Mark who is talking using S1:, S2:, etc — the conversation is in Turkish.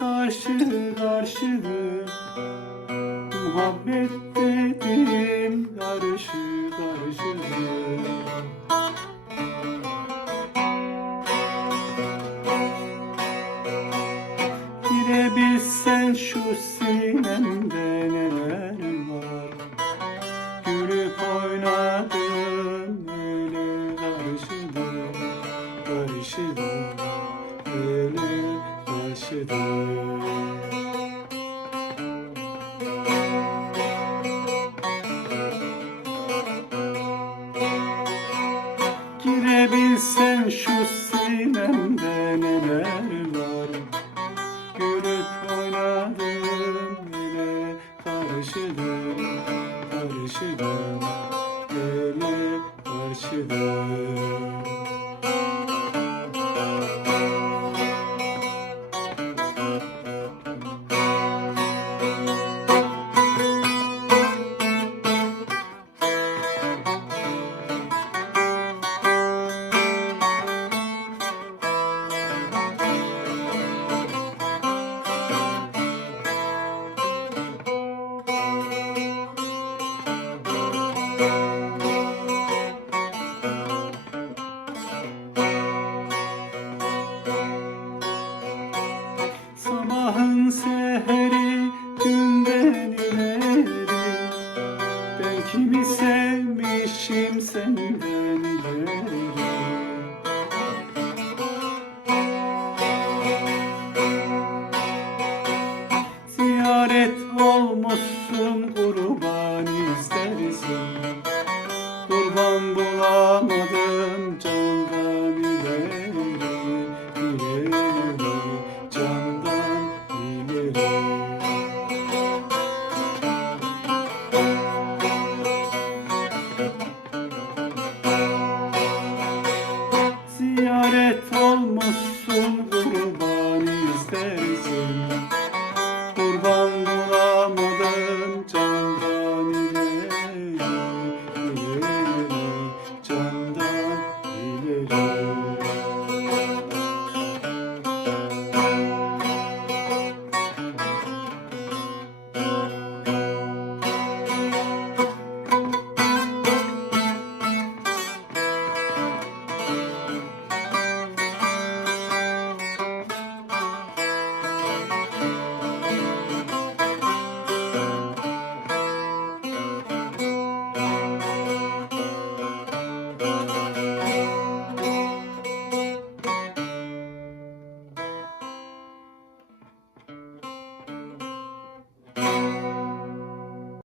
S1: Aşık aşığım Muhabbet dedim Karışık aşığım Girebilsen şu sinemde neler var? Gülüp oynadım öyle karışık karışık Girebilsen şu sinemde neler var? Gülüp oynadım ele karşıdır Karşıdır ele karşıdır Kimi sevmişim senden beri Ziyaret olmuşsun kurban istersin. Aret olmuşsun. Kurban istersin.